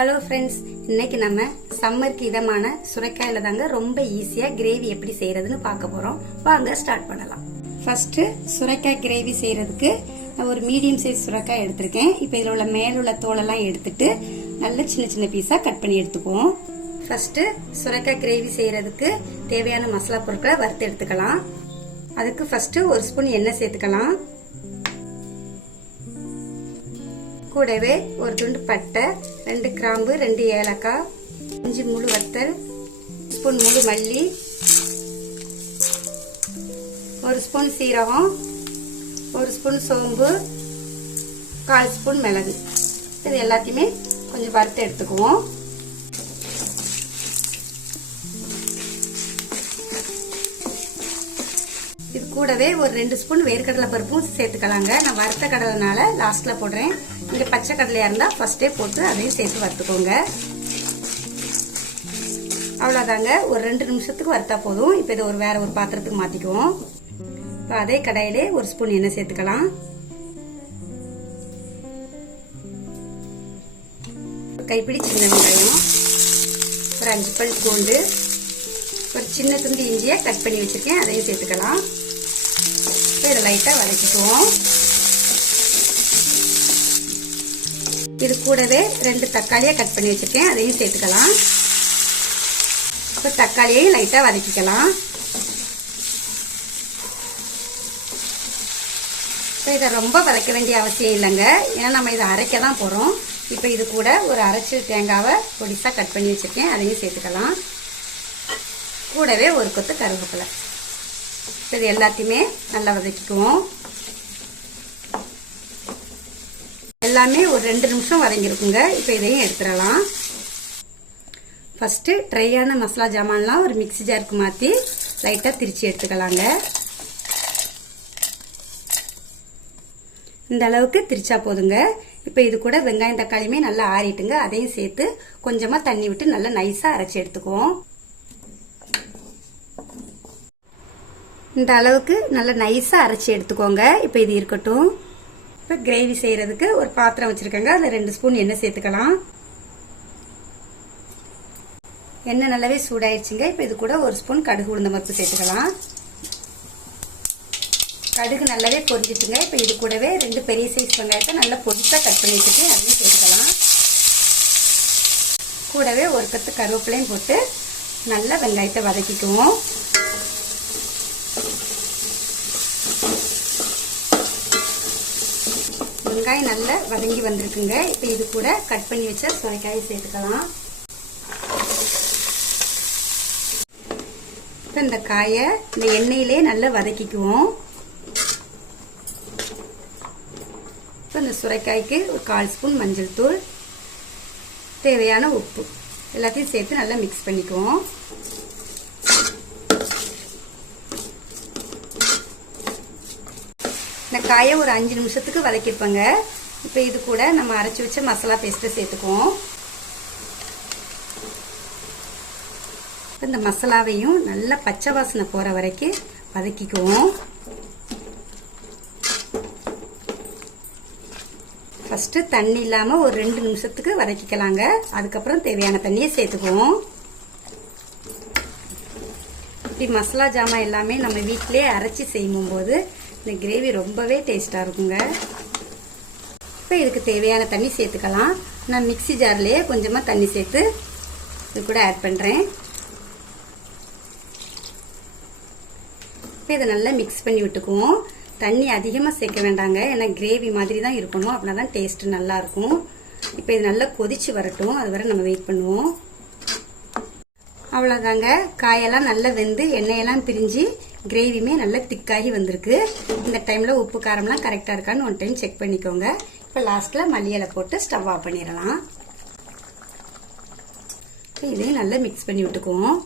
Hello friends, இன்னைக்கு நம்ம சம்மருக்கு இதமான சுரைக்காயில தாங்க ரொம்ப ஈஸியா கிரேவி எப்படி செய்யறதுன்னு பார்க்க போறோம். வாங்க ஸ்டார்ட் பண்ணலாம். ஃபர்ஸ்ட் சுரைக்காய் கிரேவி செய்யறதுக்கு நான் ஒரு மீடியம் சைஸ் சுரைக்காய் எடுத்திருக்கேன். இப்போ இதில் உள்ள மேலுள்ள தோலெல்லாம் எடுத்துட்டு நல்ல சின்ன சின்ன பீஸா கட் பண்ணி எடுத்துக்குவோம். ஃபர்ஸ்ட் சுரைக்காய் கிரேவி செய்யறதுக்கு தேவையான மசாலா பொருட்களை வறுத்து எடுத்துக்கலாம். அதுக்கு ஃபர்ஸ்ட் ஒரு ஸ்பூன் எண்ணெய் சேர்த்துக்கலாம். கூடவே ஒரு துண்டு பட்டை, 2 கிராம்பு, 2 ஏலக்காய், 5 முழு வத்தல், ஸ்பூன் முழு மல்லி, 1 ஸ்பூன் சீரகம், 1 ஸ்பூன் சோம்பு, 1/4 ஸ்பூன் மிளகு. இது எல்லாத்தையுமே கொஞ்சம் வறுத்து எடுத்துக்குவோம். இது கூடவே ஒரு 2 ஸ்பூன் வேர்க்கடலை பருப்பும் சேர்த்துக்கலாங்க. நான் வறுத்த கடலைனால லாஸ்ட்ல போடுறேன். இங்க பச்சை கடலையா இருந்தா ஃபர்ஸ்டே போட்டு அதையும் சேர்த்து வறுத்துக்கோங்க. அவ்வளவுதாங்க, ஒரு 2 நிமிஷத்துக்கு வறுத்தா போதும். இப்போ இதை வேற ஒரு பாத்திரத்துக்கு மாத்திக்குவோம். இப்போ அதே கடாயிலே ஒரு ஸ்பூன் எண்ணெய் சேர்த்துக்கலாம். கைப்பிடி சின்ன வெங்காயம், ஒரு 5 பல் பூண்டு, ஒரு சின்ன துண்டு இஞ்சியை கட் பண்ணி வச்சிருக்கேன், அதையும் சேர்த்துக்கலாம். இதை லைட்டா வதக்கிக்குவோம். இது கூடவே 2 தக்காளியை கட் பண்ணி வச்சிருக்கேன், அதையும் சேர்த்துக்கலாம். இப்போ தக்காளியையும் லைட்டா வதக்கிக்கலாம். இதை ரொம்ப வதக்க வேண்டிய அவசியம் இல்லைங்க, ஏன்னா நம்ம இதை அரைக்க தான் போறோம். இப்போ இது கூட ஒரு அரைச்சி தேங்காவை பொடிசா கட் பண்ணி வச்சிருக்கேன், அதையும் சேர்த்துக்கலாம். கூடவே ஒரு கொத்து கருவேப்பிலை. இது எல்லாத்தையுமே நல்லா வதக்கிக்குவோம். எல்லாமே ஒரு 2 நிமிஷம் வதங்கிருக்குங்க. இப்போ இதையும் எடுத்துடலாம். ஃபர்ஸ்ட் ட்ரையான மசாலா ஜாமான்லாம் ஒரு மிக்ஸி ஜாருக்கு மாற்றி லைட்டாக திரிச்சு எடுத்துக்கலாங்க. இந்த அளவுக்கு திரிச்சா போதுங்க. இப்போ இது கூட வெங்காயம் தக்காளியுமே நல்லா ஆறிட்டுங்க, அதையும் சேர்த்து கொஞ்சமாக தண்ணி விட்டு நல்லா நைஸாக அரைச்சி எடுத்துக்குவோம். இந்த அளவுக்கு நல்லா நைஸா அரைச்சி எடுத்துக்கோங்க. இப்போ இது இருக்கட்டும். இப்போ கிரேவி செய்யறதுக்கு ஒரு பாத்திரம் வச்சிருக்கேங்க, அதில் 2 ஸ்பூன் எண்ணெய் சேர்த்துக்கலாம். எண்ணெய் நல்லாவே சூடாயிருச்சுங்க. இப்போ இது கூட ஒரு ஸ்பூன் கடுகு உளுந்த பருப்பு சேர்த்துக்கலாம். கடுகு நல்லாவே பொரிஞ்சிட்டுங்க. இப்போ இது கூடவே 2 பெரிய சைஸ் வெங்காயத்தை நல்லா பொடிசா கட் பண்ணி வச்சுட்டு அதையும் சேர்த்துக்கலாம். கூடவே ஒரு கத்து கருவேப்பிலையும் போட்டு நல்லா வெங்காயத்தை வதக்கிக்குவோம். வெங்காயம் நல்லா வதங்கி வந்திருக்குங்க. இப்போ இது கூட கட் பண்ணி வச்ச சுரைக்காயை சேர்த்துக்கலாம். இப்போ இந்த காயை இந்த எண்ணெயிலே நல்லா வதக்கிக்குவோம். இப்போ இந்த சுரைக்காய்க்கு ஒரு 1/4 ஸ்பூன் மஞ்சள் தூள், தேவையான உப்பு எல்லாத்தையும் சேர்த்து நல்லா மிக்ஸ் பண்ணிக்குவோம். இந்த காயை ஒரு 5 நிமிஷத்துக்கு வதக்கிருப்பேங்க. இப்போ இது கூட நம்ம அரைச்சி வச்ச மசாலா பேஸ்ட்டை சேர்த்துக்குவோம். இந்த மசாலாவையும் நல்லா பச்சை வாசனை போற வரைக்கும் வதக்கிக்குவோம். ஃபர்ஸ்ட் தண்ணி இல்லாம ஒரு 2 நிமிஷத்துக்கு வதக்கிக்கலாங்க. அதுக்கப்புறம் தேவையான தண்ணியை சேர்த்துக்குவோம். இப்படி மசாலா ஜாமான் எல்லாமே நம்ம வீட்டிலே அரைச்சி செய்யும் போது இந்த கிரேவி ரொம்பவே டேஸ்டா இருக்குங்க. இப்போ இதுக்கு தேவையான தண்ணி சேர்த்துக்கலாம். நான் மிக்ஸி ஜார்லயே கொஞ்சமா தண்ணி சேர்த்து இது கூட ஆட் பண்றேன். இப்போ இதை நல்லா மிக்ஸ் பண்ணி விட்டுக்குவோம். தண்ணி அதிகமாக சேர்க்க வேண்டாங்க, ஏன்னா கிரேவி மாதிரி தான் இருக்கணும், அப்படின்னா தான் டேஸ்ட் நல்லா இருக்கும். இப்போ இது நல்லா கொதிச்சு வரட்டும், அது வரை நம்ம வெயிட் பண்ணுவோம். அவ்வளோதாங்க, காயெல்லாம் நல்லா வெந்து எண்ணெயெல்லாம் பிரிஞ்சு கிரேவியுமே நல்லா திக்காகி வந்திருக்கு. இந்த டைம்ல உப்பு காரம்லாம் கரெக்டா இருக்கான்னு 1 டைம் செக் பண்ணிக்கோங்க. இப்போ லாஸ்ட்ல மல்லி இலை போட்டு ஸ்டவ் ஆஃப் பண்ணிடலாம். இதையும் நல்லா மிக்ஸ் பண்ணி விட்டுக்குவோம்.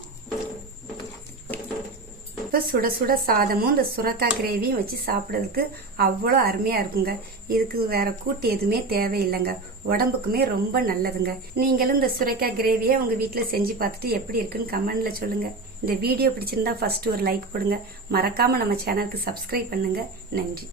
இப்போ சுட சுட சாதமும் இந்த சுரைக்காய் கிரேவியும் வச்சு சாப்பிட்றதுக்கு அவ்வளோ அருமையா இருக்குங்க. இதுக்கு வேற கூட்டு எதுவுமே தேவையில்லைங்க, உடம்புக்குமே ரொம்ப நல்லதுங்க. நீங்களும் இந்த சுரைக்காய் கிரேவியை உங்க வீட்டில் செஞ்சு பார்த்துட்டு எப்படி இருக்குன்னு கமெண்ட்ல சொல்லுங்க. இந்த வீடியோ பிடிச்சிருந்தா ஃபர்ஸ்ட் ஒரு லைக் போடுங்க. மறக்காம நம்ம சேனலுக்கு சப்ஸ்கிரைப் பண்ணுங்க. நன்றி.